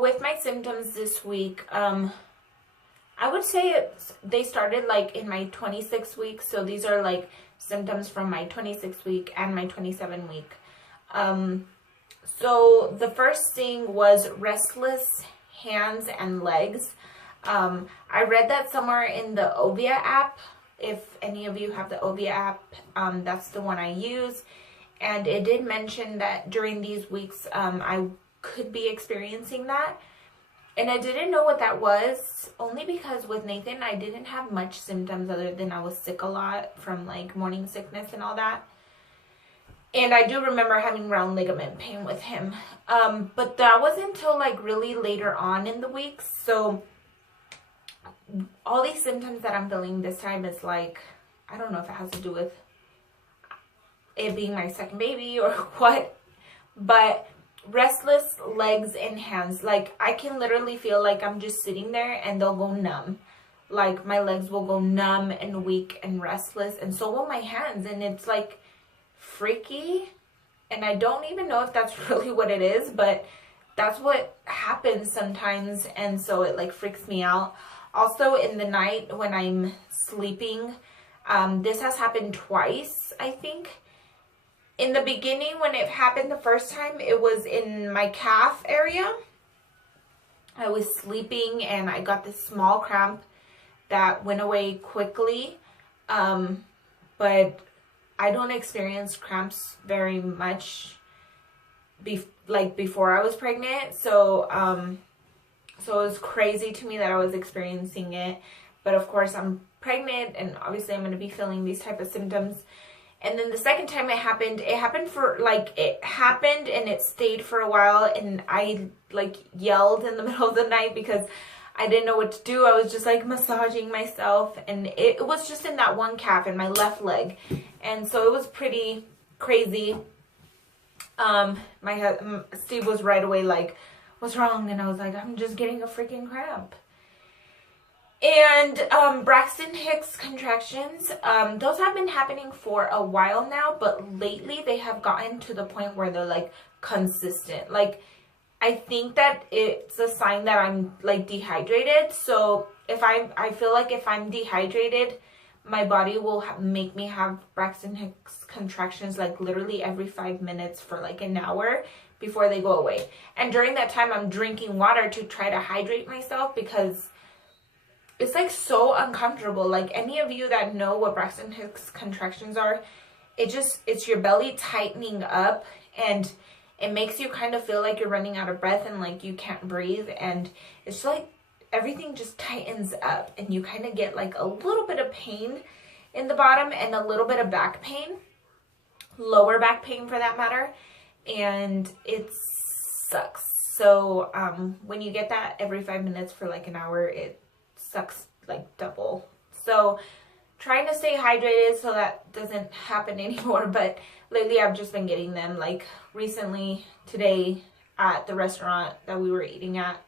With my symptoms this week, I would say they started like in my 26th week. So these are like symptoms from my 26th week and my 27th week. So the first thing was restless hands and legs. I read that somewhere in the Ovia app. If any of you have the Ovia app, that's the one I use. And it did mention that during these weeks, I could be experiencing that. And I didn't know what that was, only because with Nathan, I didn't have much symptoms other than I was sick a lot from like morning sickness and all that. And I do remember having round ligament pain with him. But that wasn't until like really later on in the week. So all these symptoms that I'm feeling this time is like, I don't know if it has to do with it being my second baby or what, but restless legs and hands. Like I can literally feel like I'm just sitting there and they'll go numb. Like my legs will go numb and weak and restless, and so will my hands. And it's like freaky, and I don't even know if that's really what it is, but that's what happens sometimes, and so it like freaks me out. Also in the night when I'm sleeping, this has happened twice, I think. In the beginning, when it happened the first time, it was in my calf area. I was sleeping and I got this small cramp that went away quickly. But I don't experience cramps very much before I was pregnant. So it was crazy to me that I was experiencing it. But of course, I'm pregnant and obviously I'm going to be feeling these type of symptoms. And then the second time it happened for like, it happened and it stayed for a while, and I like yelled in the middle of the night because I didn't know what to do. I was just like massaging myself, and it was just in that one calf in my left leg. And so it was pretty crazy. Steve was right away like, what's wrong? And I was like, I'm just getting a freaking cramp. And Braxton Hicks contractions, those have been happening for a while now, but lately they have gotten to the point where they're like consistent. Like I think that it's a sign that I'm like dehydrated. So if I feel like if I'm dehydrated, my body will make me have Braxton Hicks contractions like literally every 5 minutes for like an hour before they go away. And during that time, I'm drinking water to try to hydrate myself because it's like so uncomfortable. Like any of you that know what Braxton Hicks contractions are, it's your belly tightening up, and it makes you kind of feel like you're running out of breath and like you can't breathe. And it's like everything just tightens up and you kind of get like a little bit of pain in the bottom and a little bit of back pain, lower back pain for that matter. And it sucks. So when you get that every 5 minutes for like an hour, it sucks like double. So trying to stay hydrated so that doesn't happen anymore. But lately I've just been getting them. Like recently today at the restaurant that we were eating at,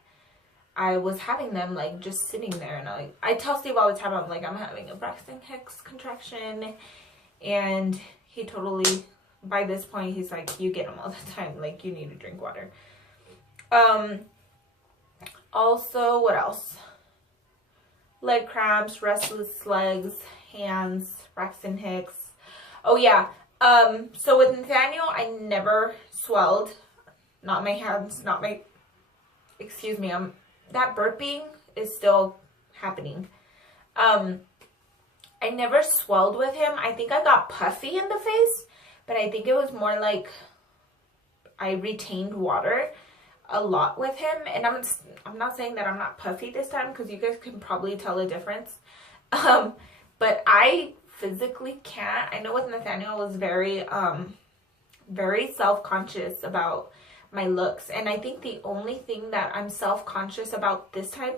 I was having them like just sitting there, and I tell Steve all the time, I'm like, I'm having a Braxton Hicks contraction, and he totally, by this point, he's like, you get them all the time, like you need to drink water. Also, what else? Leg cramps, restless legs, hands, Braxton Hicks. Oh yeah. So with Nathaniel, I never swelled. Not my hands, not my, excuse me, that burping is still happening. I never swelled with him. I think I got puffy in the face, but I think it was more like I retained water a lot with him. And I'm not saying that I'm not puffy this time, because you guys can probably tell a difference. But I physically can't. I know with Nathaniel I was very self-conscious about my looks, and I think the only thing that I'm self-conscious about this time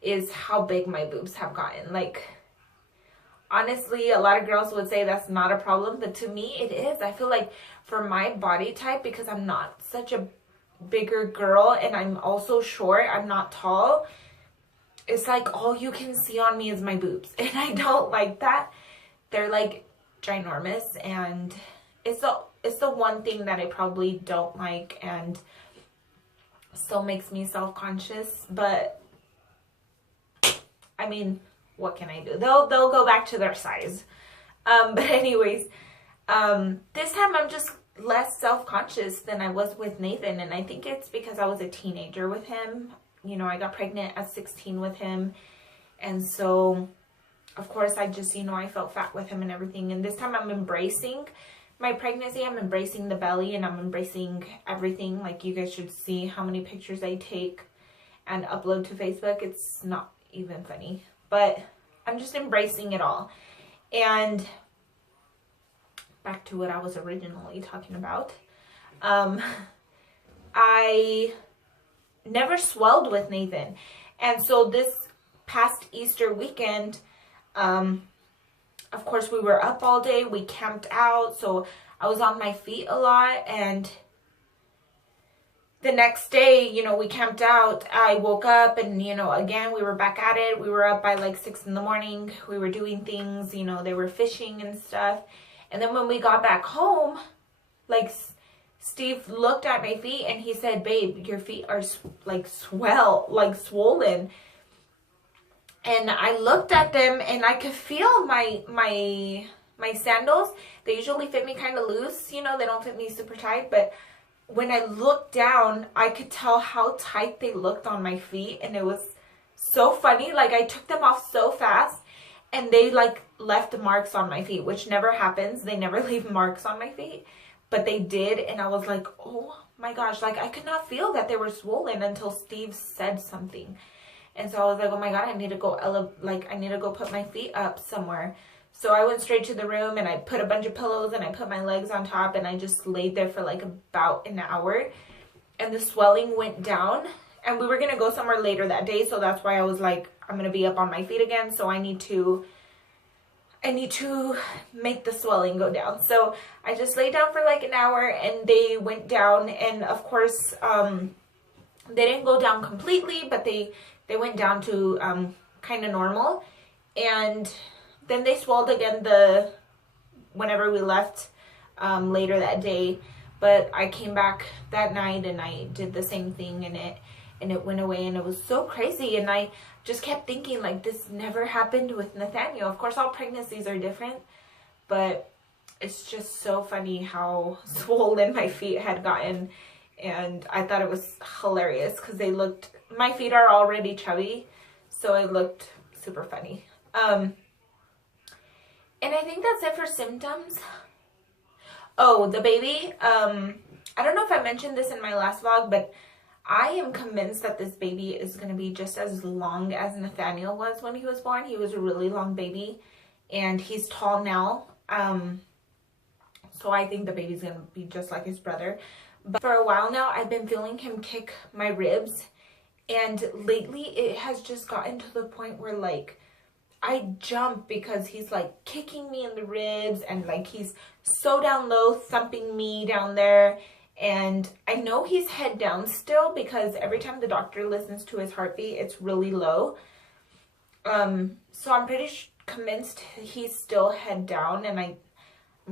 is how big my boobs have gotten. Like honestly, a lot of girls would say that's not a problem, but to me it is. I feel like for my body type, because I'm not such a bigger girl and I'm also short, I'm not tall, it's like all you can see on me is my boobs, and I don't like that. They're like ginormous, and it's the one thing that I probably don't like. And still makes me self-conscious, but I mean, what can I do? They'll go back to their size. But anyways, this time I'm just less self-conscious than I was with Nathan, and I think it's because I was a teenager with him. You know, I got pregnant at 16 with him, and so of course I just, you know, I felt fat with him and everything. And this time I'm embracing my pregnancy, I'm embracing the belly, and I'm embracing everything. Like, you guys should see how many pictures I take and upload to Facebook. It's not even funny, but I'm just embracing it all. And back to what I was originally talking about, I never swelled with Nathan, and so this past Easter weekend, of course we were up all day, we camped out, so I was on my feet a lot. And the next day, you know, we camped out, I woke up and, you know, again, we were back at it. We were up by like 6 in the morning. We were doing things, you know, they were fishing and stuff. And then when we got back home, like, Steve looked at my feet and he said, "Babe, your feet are like swollen." And I looked at them and I could feel my sandals. They usually fit me kind of loose, you know, they don't fit me super tight, but when I looked down, I could tell how tight they looked on my feet, and it was so funny. Like, I took them off so fast, and they like left marks on my feet, which never happens. They never leave marks on my feet, but they did, and I was like, oh my gosh, like, I could not feel that they were swollen until Steve said something. And so I was like, oh my God, I need to go put my feet up somewhere. So I went straight to the room and I put a bunch of pillows and I put my legs on top, and I just laid there for like about an hour, and the swelling went down. And we were going to go somewhere later that day, so that's why I was like, I'm going to be up on my feet again, so I need to make the swelling go down. So I just laid down for like an hour and they went down, and of course they didn't go down completely, but they went down to kind of normal. And then they swelled again whenever we left later that day. But I came back that night and I did the same thing, and it went away, and it was so crazy. And I just kept thinking, like, this never happened with Nathaniel. Of course, all pregnancies are different, but it's just so funny how swollen my feet had gotten. And I thought it was hilarious because my feet are already chubby, so it looked super funny. And I think that's it for symptoms. Oh, the baby. I don't know if I mentioned this in my last vlog, but I am convinced that this baby is going to be just as long as Nathaniel was when he was born. He was a really long baby, and he's tall now. So I think the baby's going to be just like his brother. But for a while now, I've been feeling him kick my ribs. And lately, it has just gotten to the point where, like, I jump because he's like kicking me in the ribs, and like he's so down low, thumping me down there. And I know he's head down still because every time the doctor listens to his heartbeat, it's really low. So I'm pretty convinced he's still head down, and I'm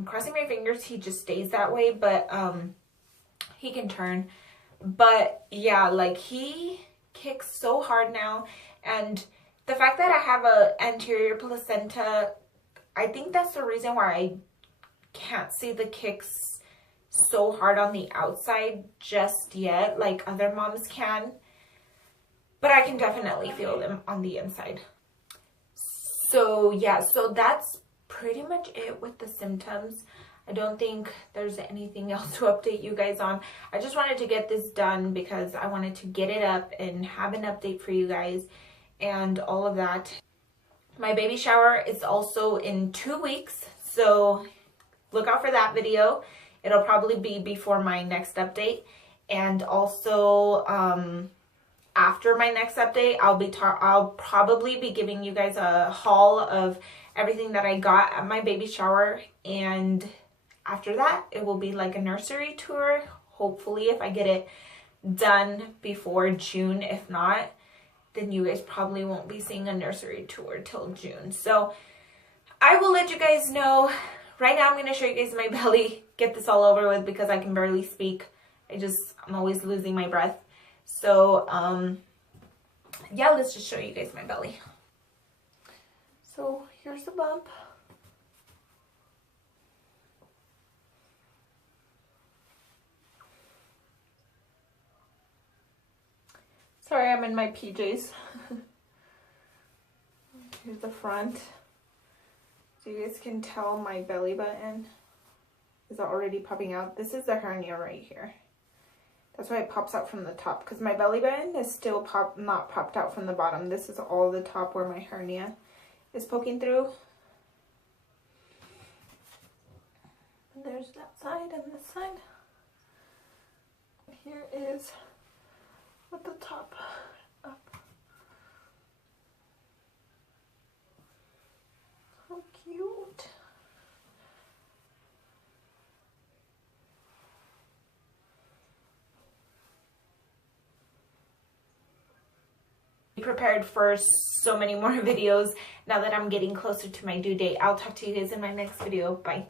crossing my fingers he just stays that way, but he can turn. But yeah, like, he kicks so hard now, and the fact that I have a anterior placenta, I think that's the reason why I can't see the kicks so hard on the outside just yet, like other moms can. But I can definitely feel them on the inside. So yeah, so that's pretty much it with the symptoms. I don't think there's anything else to update you guys on. I just wanted to get this done because I wanted to get it up and have an update for you guys and all of that. My baby shower is also in 2 weeks, so look out for that video. It'll probably be before my next update, and also after my next update, I'll probably be giving you guys a haul of everything that I got at my baby shower, and after that, it will be like a nursery tour. Hopefully, if I get it done before June. If not, then you guys probably won't be seeing a nursery tour till June. So I will let you guys know. Right now, I'm going to show you guys my belly. Get this all over with because I can barely speak. I'm always losing my breath. So, yeah, let's just show you guys my belly. So here's the bump. Sorry, I'm in my PJs. Here's the front. So you guys can tell my belly button is already popping out. This is the hernia right here. That's why it pops out from the top, because my belly button is still not popped out from the bottom. This is all the top where my hernia is poking through. And there's that side and this side. Here is with the top up. How cute. Prepared for so many more videos now that I'm getting closer to my due date. I'll talk to you guys in my next video. Bye.